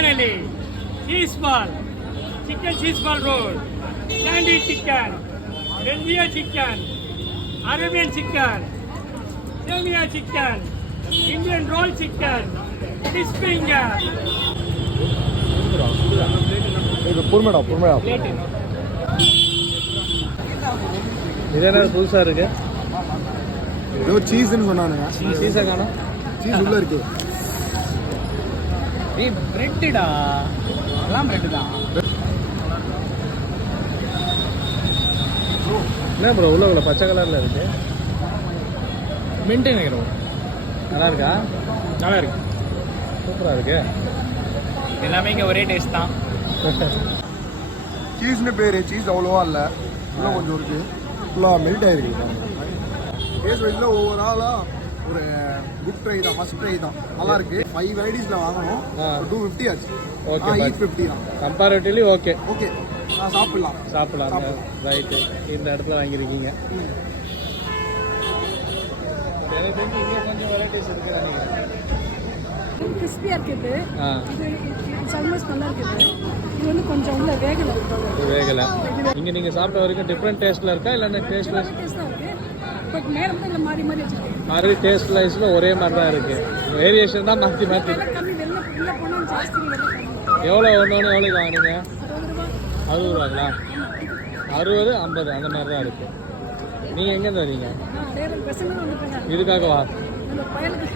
Finally, cheese ball, chicken cheese ball roll, candy chicken, India chicken, Arabian chicken, Semia chicken, Indian roll chicken, fish finger. இது பொறுமைடா பொறுமைடா. இது என்ன புதுசாக இருக்கு? ஏதோ சீஸ்ன்னு சொன்னானுங்க. சீஸை காணும். சீஸ் உள்ள இருக்கு. ஏய் பிரெட்டடா. எல்லாம் பிரெட் தான். என்ன ப்ரோ உள்ள பச்சை கலரில் இருக்கு? மெயின்டைன் ஆகிறோம். நல்லா இருக்கா? நல்லா இருக்கு. சூப்பராக இருக்கு. எல்லாமே இங்கே ஒரே டேஸ்ட் தான். சீஸ்னு பேர், சீஸ் அவ்வளோவா இல்லை, இன்னும் கொஞ்சம் இருக்குது, ஃபுல்லாக மெல்ட் ஆகிருக்கு. டேஸ்ட் வைஸில் ஒவ்வொரு ஆளாக ஒரு குட் ட்ரை தான், ஃபஸ்ட் ட்ரை தான், நல்லா இருக்குது. 5 வெரைட்டிஸில் வாங்கணும், 250 ஆச்சு. ஓகே, 850 தான் கம்பேரிட்டிவ்லி ஓகே. ஓகே, சாப்பிடலாம். ரைட்டு, இந்த இடத்துல வாங்கியிருக்கீங்க. எனக்கு தெரிஞ்சு இங்கே கொஞ்சம் வெரைட்டிஸ் இருக்குது. கிறிஸ்பியாக இருக்குது, இது சல்மஸ் நல்லா இருக்குது. இது வந்து கொஞ்சம் உள்ள வேகலை. இங்கே நீங்கள் சாப்பிட்ட வரைக்கும் டிஃப்ரெண்ட் டேஸ்ட்டில் இருக்கா இல்லை டேஸ்ட்லெஸ்? டேஸ்ட்டாக இருக்குது, பட் மேலே வந்து இல்லை மாறி மாறி வச்சுருக்கேன். மாதிரி டேஸ்ட் வைஸில் ஒரே மாதிரி தான் இருக்குது, வேரியேஷன் தான் மாற்றி மாற்றி. கம்மி வெளில போனால் ஜாஸ்தி எவ்வளோ ஒன்று எவ்வளோ வாங்கினீங்க? 60 ரூபாங்களா? 60, 50 அந்த மாதிரி தான் இருக்குது. நீங்கள் எங்கேருந்து வரீங்க? நான் வந்துட்டேங்க. இதுக்காகவா? இந்த பயலுக்கு